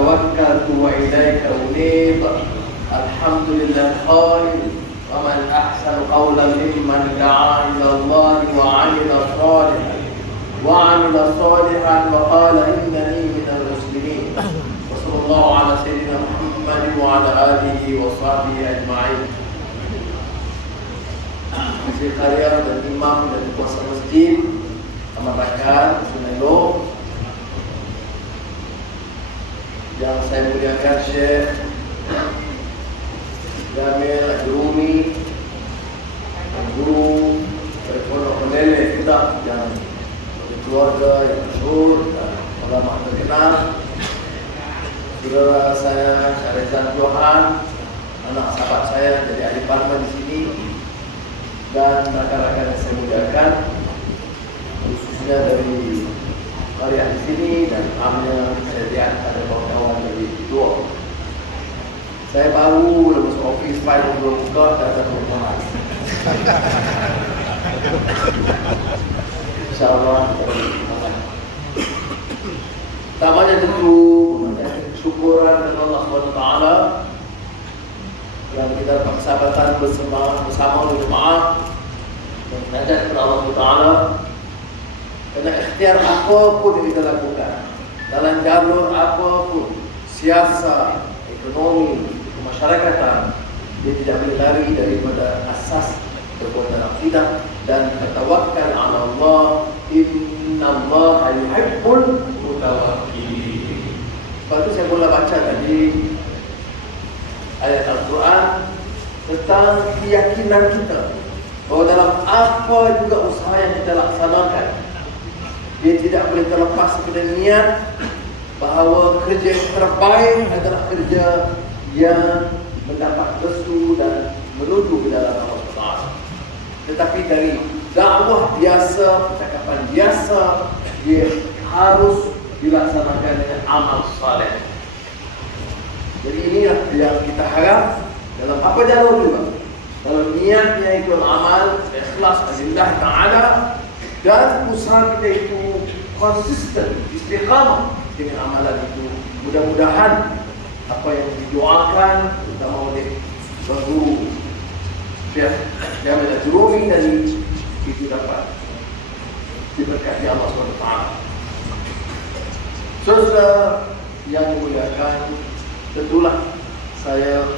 توكلت وإليك أنيب الحمد لله القائل ومن أحسن قولا ممن دعا إلى الله وعمل صالحا وقال إنني من المسلمين وصلى الله على سيدنا محمد وعلى آله وصحبه أجمعين. Masjid Karya dan imam dan kuasa masjid Amarakan Sunelo yang saya muliakan Syekh Jamil Ajrumi, guru dari Pondok Pelele kita yang keluarga yang masyhur dan ulama terkenal, saudara saya Syarezan Johan, anak sahabat saya dari ahli parlemen di sini, dan rakan-rakan yang saya muliakan, khususnya dari karya di sini dan amnya saya lihat ada kawan-kawan dari dua. Saya baru masuk office file belum buka dan ada rumah. InsyaAllah. Pertamanya tentu syukuran kepada Allah SWT yang kita dapat kesempatan bersama berjemaah dan menajat kepada Allah SWT karena ikhtiar apapun yang kita lakukan dalam jalur apapun, siasat, ekonomi, kemasyarakatan, dia tidak boleh lari daripada asas perbuatan akidah dan tawakkal 'ala Allah, innallaha yuhibbul mutawakkilin. Sebab itu saya mula baca tadi ayat Al-Quran tentang keyakinan kita bahawa dalam apa juga usaha yang kita laksanakan, dia tidak boleh terlepas kepada niat bahawa kerja yang terbaik adalah kerja yang mendapat restu dan menuju ke dalam Allah SWT. Tetapi dari dakwah biasa, percakapan biasa, dia harus dilaksanakan dengan amal saleh. Jadi inilah yang kita harap dalam apa jalur juga. Dalam niatnya itu amal ikhlas lillah ta'ala dan usaha kita itu konsisten, istiqamah dengan amalan itu. Mudah-mudahan apa yang didoakan terutama oleh Guru Syekh Jamil Ajrumi tadi itu dapat diberkati Allah SWT. Saudara yang dimuliakan, tentulah saya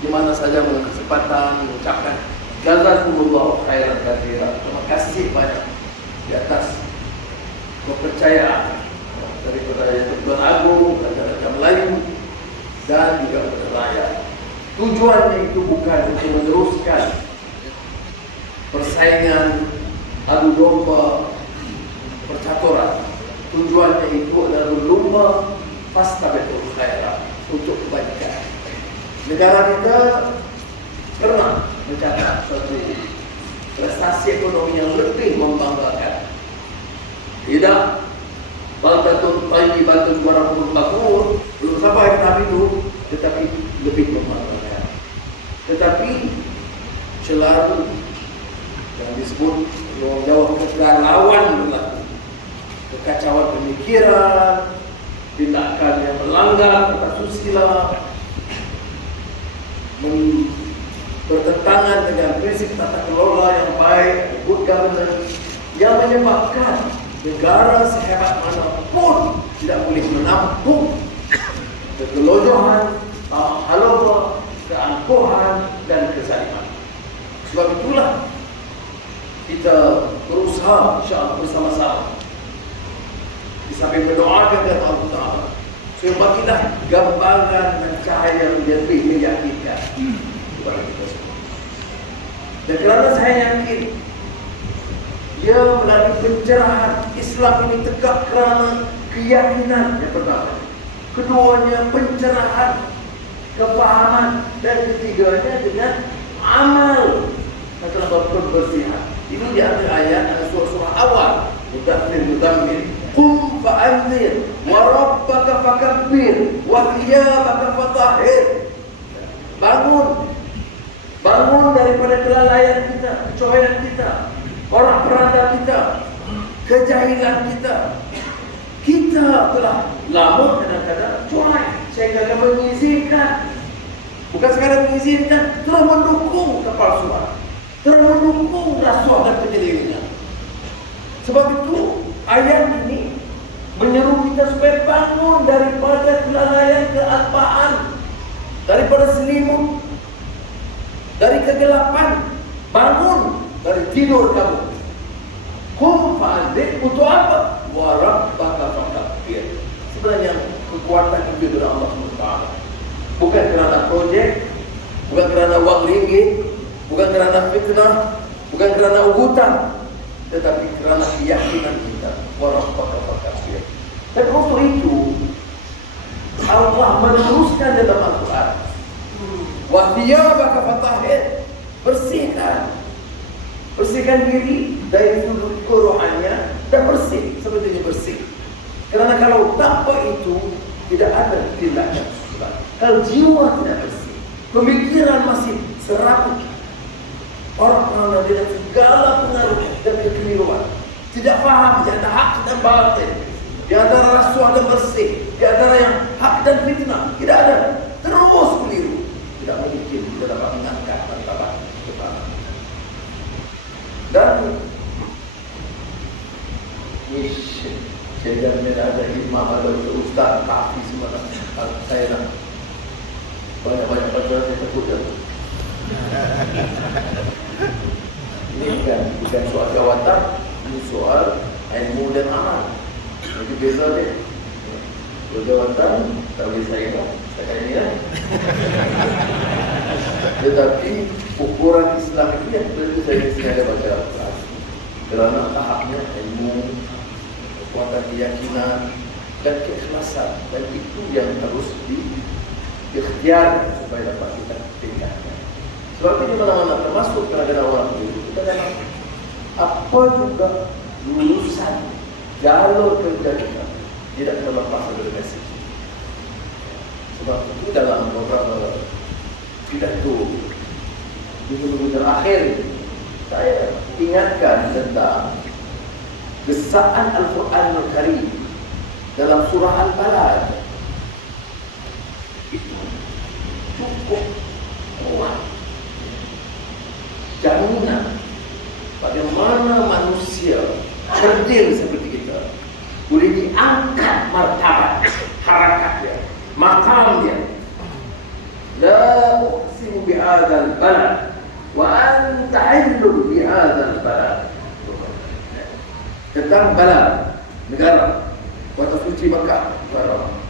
di mana saja berkesempatan mengucapkan jazakumullah khairan katsiran. Terima kasih banyak di atas kepercayaan daripada Tuan Agung, Raja Melayu dan juga kepada rakyat. Tujuannya itu bukan untuk meneruskan persaingan adu domba percaturan. Tujuannya itu adalah berlomba fastabiqul khairat untuk kebaikan. Negara kita pernah mencatat suatu prestasi ekonomi yang lebih membanggakan. Tidak baldatun thayyibatun wa rabbun ghafur, belum sampai tahap itu, tetapi lebih membanggakan. Tetapi selalu yang disebut orang Jawa kegalauan berlaku, kekacauan pemikiran, tindakan yang melanggar tata susila, bertentangan dengan prinsip tata kelola yang baik, good governance, yang menyebabkan negara sehebat manapun tidak boleh menampung kegelojohan, haluan, keangkuhan dan kezaliman. Sebab itulah kita berusaha insya-Allah bersama-sama sampai berdoakan kepada Allah Taala supaya bagilah gambaran dan cahaya yang lebih meyakinkan kepada kita semua. Dan kerana saya yakin dia melalui pencerahan Islam ini tegak kerana keyakinan yang pertama, keduanya pencerahan kefahaman, dan ketiganya dengan amal yang telah berkebersihan. Ini di antara ayat surah-surah awal. Mudaththir qum fa'anzir wa rabbaka fakabbir wa thiyabaka fatahhir. Bangun daripada kelalaian kita, kecoyan kita, orang peranda kita, kejahilan kita. Kita telah lama kadang-kadang cuai. saya akan mengizinkan. Bukan sekadar mengizinkan, terus mendukung kepalsuan, terus mendukung rasuah dan penyelidikan. Sebab itu ayat ini menyeru kita supaya bangun daripada kelalaian, kealpaan, daripada selimut, dari kegelapan. Bangun dari tidur kamu. Kum fa'andik, untuk apa? Wa rabbaka fakabbir. Sebenarnya kekuatan itu dari Allah SWT. Bukan kerana projek, bukan kerana wang ringgit, bukan kerana fitnah, bukan kerana ugutan, tetapi kerana keyakinan kita. Wa rabbaka fakabbir. Dan untuk itu Allah meneruskan dalam Al-Quran, wa thiyabaka fatahhir, bersihkan diri dari sudut kerohannya dan bersih, seperti ini bersih. Kerana kalau tanpa itu tidak ada tindakan. Kalau jiwa tidak bersih, pemikiran masih serabut, orang-orang dengan segala pengaruh dan kekeliruan, tidak faham di antara hak dan batil, di antara rasuah dan bersih, di antara yang hak dan fitnah, tidak ada, terus keliru. Tidak mungkin kita dapat mengangkat martabat pertama. Dan saya dan ada imam, ada ustaz, kafi semua. Saya nak banyak pelajaran saya takut dah. Ini kan bukan soal jawatan, ini soal ilmu dan amal. Itu beza dia. Kalau jawatan tak boleh saya ni lah. Tetapi ukuran Islam itu yang perlu saya sengaja baca Al-Quran. Kerana tahapnya ilmu, kekuatan keyakinan dan keikhlasan, dan itu yang harus diikhtiarkan supaya dapat kita tingkatkan. Sebab itu di mana-mana termasuk kerajaan orang itu, kita dalam apa juga lulusan jalur kerja kita tidak terlepas dari mesej. Sebab itu dalam beberapa pidato di minggu terakhir saya ingatkan tentang gesaan Al-Quran Al-Karim dalam surah Al-Balad. Itu cukup kuat jaminan bagaimana manusia kerdil seperti kita boleh diangkat martabat harakatnya, makamnya. La uqsimu bihadzal balad wa anta 'illu bihadzal balad. Tentang balad, negara, kota suci Makkah,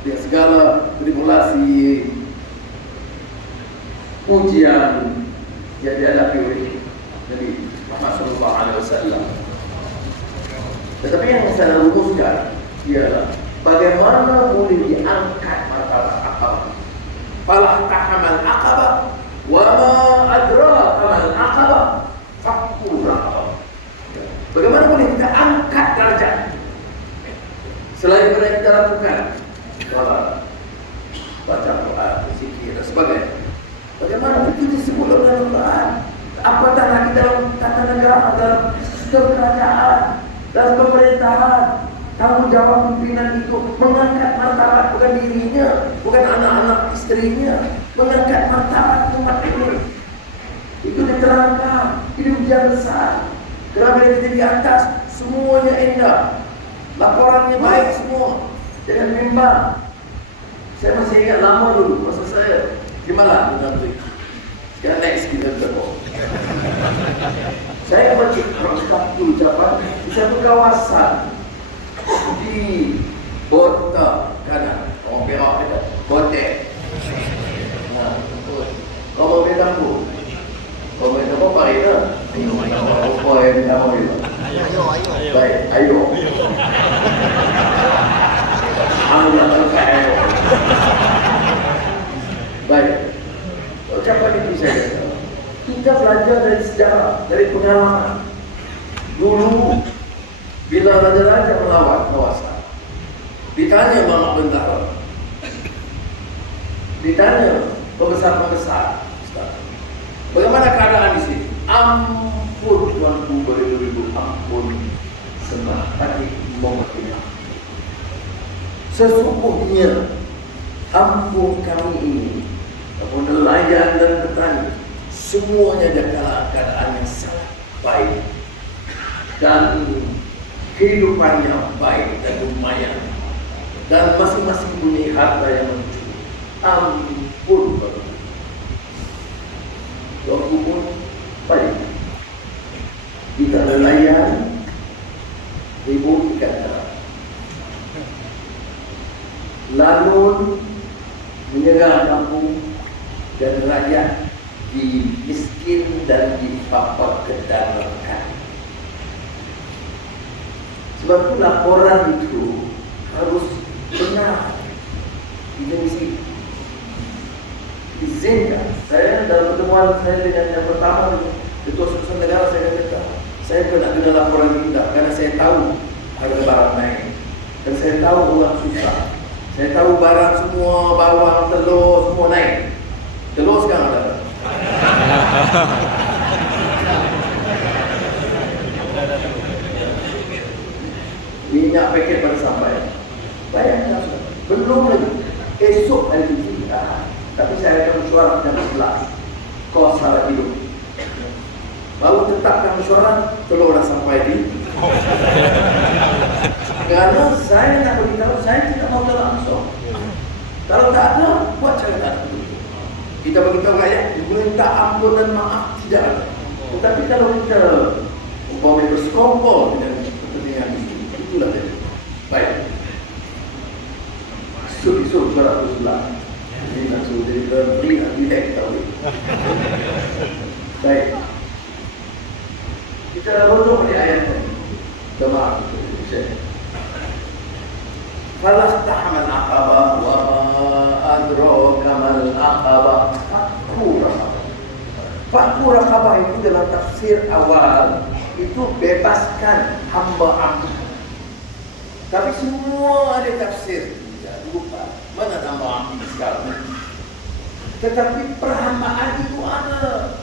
dengan segala tribulasi, ujian yang dihadapi oleh Nabi Muhammad SAW. Tetapi yang saya rumuskan ialah bagaimana boleh diangkat martabat Aqabah. Falah tahamal Aqabah wa ma adraka mal Aqabah, fakku raqabah. Bagaimana boleh kita angkat darjat selain daripada kita lakukan salat, baca Quran, zikir dan sebagainya. Bagaimana itu disebut dalam Quran? Apatah lagi dalam tata negara, dalam sistem kerajaan, dalam pemerintahan, tanggungjawab pimpinan itu mengangkat martabat bukan dirinya, bukan anak-anak istrinya, mengangkat martabat umat ini. Itu diterangkan, ini ujian besar. Kerana kita di atas, semuanya indah, laporannya baik semua, jangan bimbang. Saya masih ingat lama dulu, masa saya di Malang, nanti. Sekarang next kita bertemu. Saya bercakap ucapan di satu kawasan di Kota Kanan, orang Perak kita, Kotek. Nah, kau mau beda pun, kau mau beda apa itu? Kau yang beda apa itu? Baik, ayo. Allah terkait. Baik, ucapan itu saya. Kita belajar dari sejarah, dari pengalaman. Dulu, bila raja-raja melawat kawasan, ditanya Mama Bentara, ditanya pembesar-pembesar, bagaimana keadaan di sini? Ampun tuanku beribu-ribu, ampun sembah, tapi mau berpindah. Sesungguhnya kampung kami ini, kampung nelayan dan petani, semuanya dalam keadaan yang sangat baik dan kehidupannya baik dan lumayan, dan masing-masing punya harta yang mencukupi. Ampun Bapak, waktu pun baik. Kita nelayan, ribu ikan terang, lalu menjaga kampung dan rakyat dimiskin dan dipapak ke dalam kali. Sebab itu laporan itu harus benar. Kita mesti izinkan. Saya dalam pertemuan saya dengan yang pertama Ketua Susunan Negara, saya kata saya pernah kena laporan kita karena saya tahu harga barang naik dan saya tahu orang susah. Saya tahu barang semua, bawang, telur semua naik. Telur sekarang ada. Minyak paket pada sampai. Bayangkan, belum lagi esok hari itu tapi saya akan mesyuarat jam 11 kos harga hidup. Baru tetapkan mesyuarat, telur dah sampai di. Karena saya nak beritahu, saya tidak mau langsung. Kalau tak ada, buat cara tak ada. Kita beritahu rakyat, minta ampun dan maaf, tidak ada. Tetapi kalau kita umpamanya bersekongkol dengan kepentingan itulah dia. Baik. Suruh suara sebelah. Ini nak suruh jadi beri nak tidak kita boleh. Baik. Kita runtuk di ayat ini. Jemaah kita. Falaqtahamal aqabah wa adraka mal aqabah. Fakku raqabah itu dalam tafsir awal itu bebaskan hamba-hamba. Tapi semua ada tafsir. Lupa mana hamba-hamba sekarang. Tetapi perhambaan itu ada.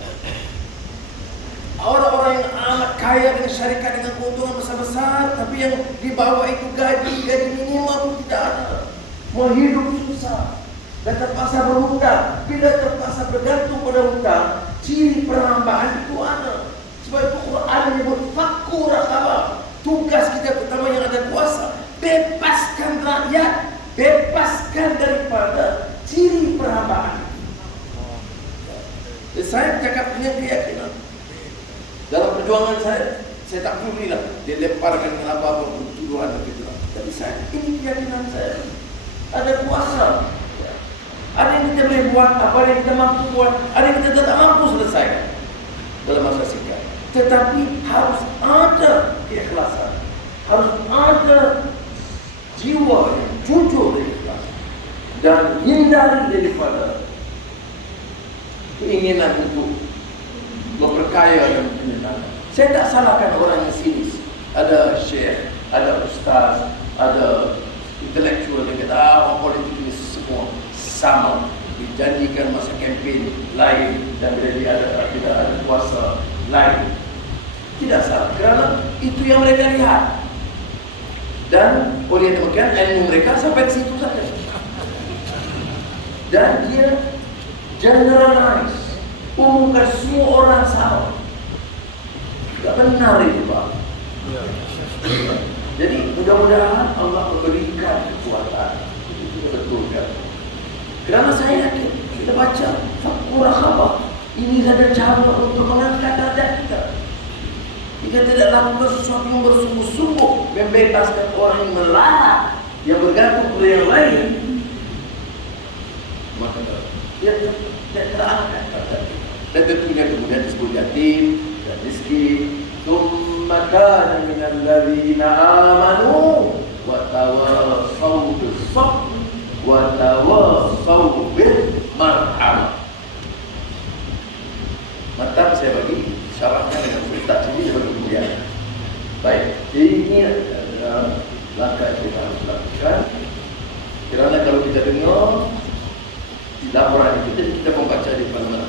Orang-orang yang amat kaya dengan syarikat dengan keuntungan besar-besar, tapi yang di bawah itu gaji minimum pun tidak ada. Mau hidup susah dan terpaksa berhutang. Bila terpaksa bergantung pada hutang, ciri perhambaan itu ada. Sebab itu Quran menyebut fakku raqabah. Tugas kita pertama yang ada kuasa, bebaskan rakyat, bebaskan daripada ciri perhambaan. Saya bercakap dengan keyakinan. Dalam perjuangan saya tak peduli lah dia lemparkan dengan apa-apa tuduhan begitu lah. Tapi saya, ini keyakinan saya. Ada kuasa. Ada yang kita boleh buat, apa yang kita mampu buat, ada yang kita tak mampu selesaikan dalam masa singkat. Tetapi harus ada keikhlasan, harus ada jiwa yang jujur dan ikhlas, dan hindari daripada keinginan untuk memperkaya dan menyenangkan. Saya tak salahkan orang yang sinis. Ada syekh, ada ustaz, ada intelektual yang kata orang politik ini semua sama. Dijanjikan masa kempen lain dan bila dia tidak ada kuasa lain. Tidak salah, kerana itu yang mereka lihat. Dan oleh demikian ilmu mereka sampai ke situ saja. Dan dia generalize, umumkan semua orang sama. Tak benar itu Pak. Jadi mudah-mudahan Allah memberikan kekuatan. Itu betulkan. Kerana saya yakin kita baca fakku raqabah, ini saja cara untuk mengangkat darjat kita. Jika tidak lakukan sesuatu yang bersungguh-sungguh membebaskan orang yang melarat, yang bergantung pada yang lain, maka dia terangkat. Dan tentunya kemudian disebut yatim dan miskin. Tsumma kana minal ladzina amanu wa tawassaw bis-sabr wa tawassaw bil marhamah. Mantap, saya bagi syaratnya dengan Ustaz sini dan kemudian. Baik, ini adalah langkah yang kita harus lakukan. Kerana kalau kita dengar laporan itu, kita membaca di mana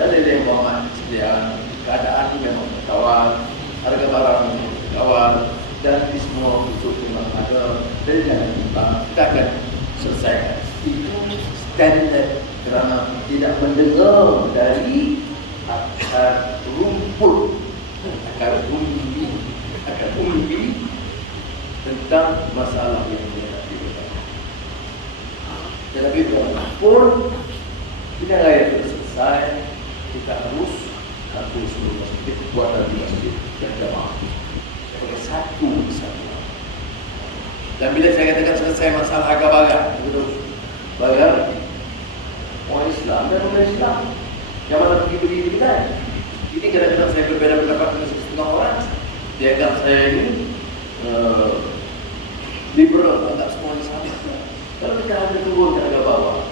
ada yang Muhammad sediaan keadaan ini memang kawan, harga barang kawan, dan di semua itu memang ada. Dan jangan lupa kita akan selesaikan standard kerana tidak mendengar dari akar rumput, akar umbi tentang masalah yang dia nak diberikan. Tetapi walaupun kita raya sudah selesai, kita harus sebelum masjid buatan di masjid dan jamaah sebagai satu kesatuan. Dan bila saya katakan selesai masalah agak bagar orang Islam dan orang Islam yang mana pergi berdiri kita. Ini kadang-kadang saya berbeza pendapat dengan setengah orang. Dia anggap saya ini liberal, anggap semua sama. Kalau kita ada turun ke agak bawah,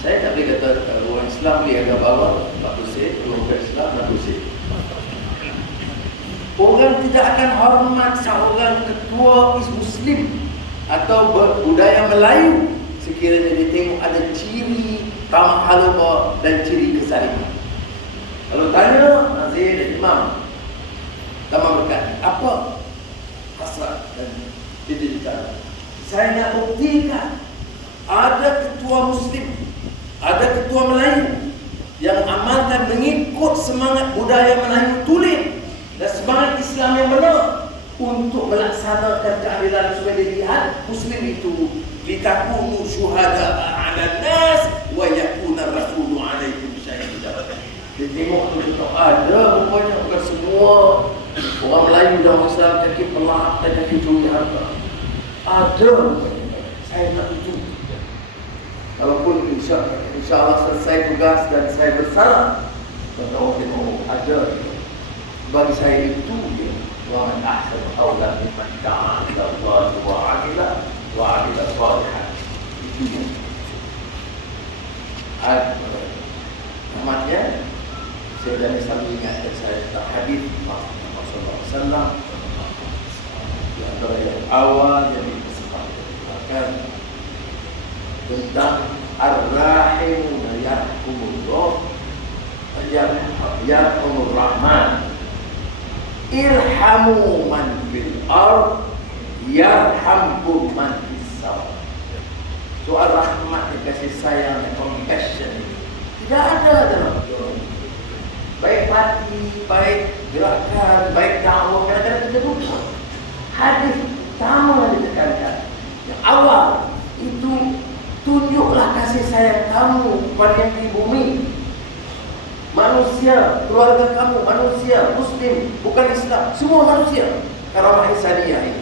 saya tak boleh kata orang Islam di agak bawah tak bersih, orang Islam tak bersih. Orang tidak akan hormat seorang ketua Muslim atau budaya Melayu sekiranya dia tengok ada ciri tamak halwa dan ciri kezaliman. Kalau tanya Nazir dan Imam Taman berkata, apa hasrat dan cita-cita? Saya nak buktikan ada ketua Muslim, ada ketua Melayu yang amalkan mengikut semangat budaya Melayu tulen dan semangat Islam yang benar untuk melaksanakan keadilan supaya dilihat Muslim itu litakunu syuhada'a 'alan nas wa yakuna rasulu 'alaikum syahidan. Dia tengok tu ada rupanya bukan semua orang Melayu dan orang Islam kaki pelak dan kaki curi harta. Ada rupanya. Saya nak itu. Walaupun insya-Allah selesai tugas dan saya bersalah, orang tengok ada. Bagi saya itu dia. Wa man ahsanu qawlan mimman da'a ila Allah wa 'amila shalihan. Itu dia. Amatnya saya dah selalu ingatkan saya tentang hadis Rasulullah SAW di antara yang awal yang disebutkan tentang ar-rahimuna yarhamullah yarhamur rahman irhamu man fil ard yarhamkum man fis sama. Soal rahmat dan kasih sayang dan compassion tidak ada dalam hidup. Baik parti, baik gerakan, baik dakwah, kadang-kadang kita lupa. Hadis pertama yang ditekankan, yang awal itu tunjuklah kasih sayang kamu kepada yang di bumi. Manusia, keluarga kamu, manusia, Muslim, bukan Islam, semua manusia. Karamah insaniyah ini.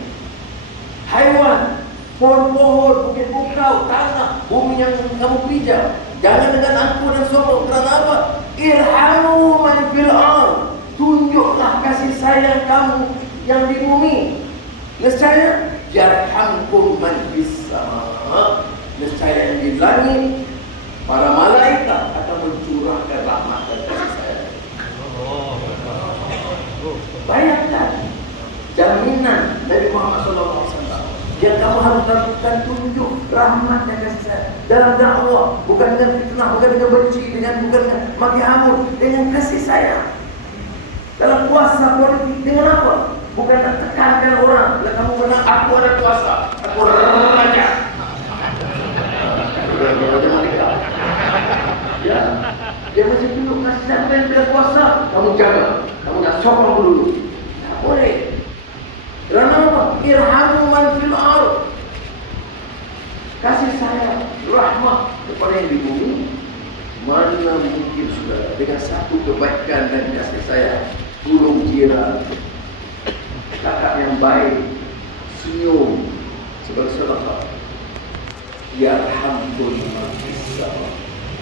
Haiwan, pohon-pohon, bukit bukau, tanah, bumi yang kamu pijak. Jangan dengan aku dan sombong. Kerana apa? Irhamu man fil ard. Tunjuklah kasih sayang kamu yang di bumi. Nescaya yarhamkum man fis sama. Nescaya yang di langit para malaikat akan mencurahkan rahmat dan kasih sayang. Bayangkan jaminan dari Muhammad SAW yang kamu harus lakukan, tunjuk rahmat dan kasih sayang dalam dakwah, bukan dengan fitnah, bukan dengan benci, bukan dengan maki hamur, dengan kasih sayang. Dalam puasa politik dengan apa? Bukan nak tekankan orang. Bila kamu menang, aku ada kuasa, aku raja. Ya, dia masih tunjuk kasih sayang bila puasa. Kamu jaga, kamu nak sokong dulu. Tak boleh. Kerana apa? Irhamu man fil ard. Kasih sayang, rahmat kepada yang di bumi. Mana mungkin saudara dengan satu kebaikan dan kasih sayang, tolong jiran, kakak yang baik, senyum sebagai sedekah. Yarhamkum man fis sama.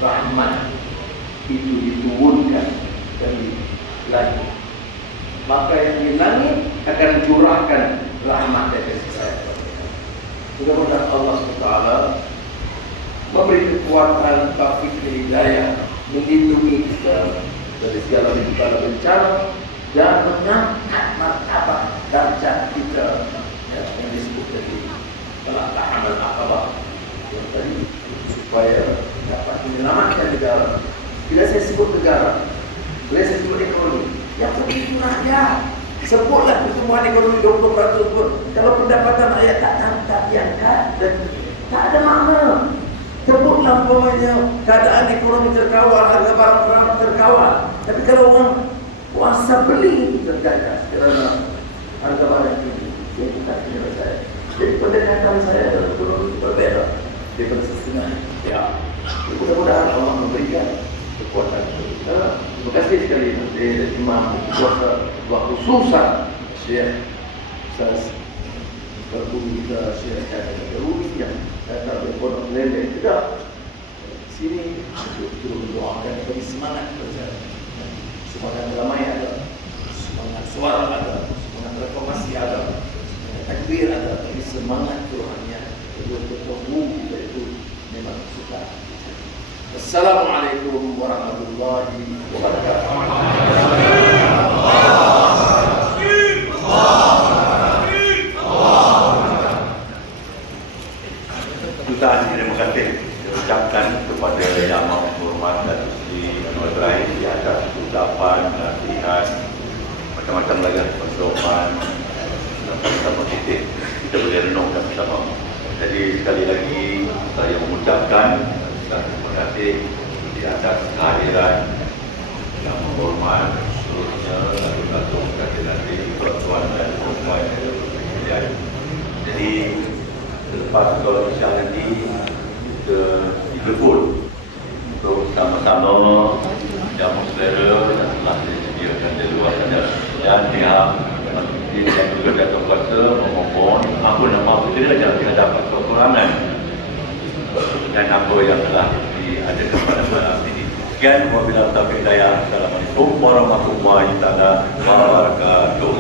Rahmat itu diturunkan dari langit. Maka yang di langit akan curahkan rahmat dan kasih sayang. Mudah-mudahan Allah SWT memberi kekuatan, taufik dan hidayah, melindungi kita dari segala bencana dan mengangkat martabat darjat kita yang disebut tadi telah tahanan akabah yang tadi supaya dapat menyelamatkan negara. Bila saya sebut negara, bila saya sebut ekonomi, yang penting itu rakyat. Sebutlah pertumbuhan ekonomi 20% pun. Kalau pendapatan rakyat tak diangkat dan tak ada makna. Sebutlah memang keadaan ekonomi terkawal, harga barang-barang terkawal. Tapi kalau orang puasa beli terjaga kerana harga barang ini, itu bukan penyelesaian. Jadi pendekatan saya adalah berbeda daripada setengah. Ya, mudah-mudahan Allah memberikan kekuatan kita. Terima kasih sekali dari Imam Kuasa khususan Syekh Ustaz Guru kita Syekh Guru yang datang dari Pondok Lele. Tidak sini untuk mendoakan, beri semangat kerja, semangat damai ada, semangat suara ada, semangat reformasi ada, semangat takbir ada, tapi semangat Tuhannya betul-betul kita itu memang suka. Assalamualaikum warahmatullahi wabarakatuh. Jutaan terima kasih diucapkan kepada Yang Maha Hormat Datuk Seri Anwar Ibrahim di atas ucapan, nasihat, macam-macam lagi persoalan dan kata positif kita boleh renungkan bersama. Jadi sekali lagi saya mengucapkan terima kasih di atas kehadiran Yang Hormat seluruhnya Datuk Kasih Tuan dan Puan. Jadi lepas kalau insya nanti kita dikepul untuk sama-sama jamu selera yang telah disediakan di luar sana dan pihak masjid dan juga Datuk Kuasa memohon ampun nama kita jangan kita dapat kekurangan dan apa yang telah diadakan pada malam ini. Sekian wabillahi taufiq hidayah. Assalamualaikum warahmatullahi wabarakatuh.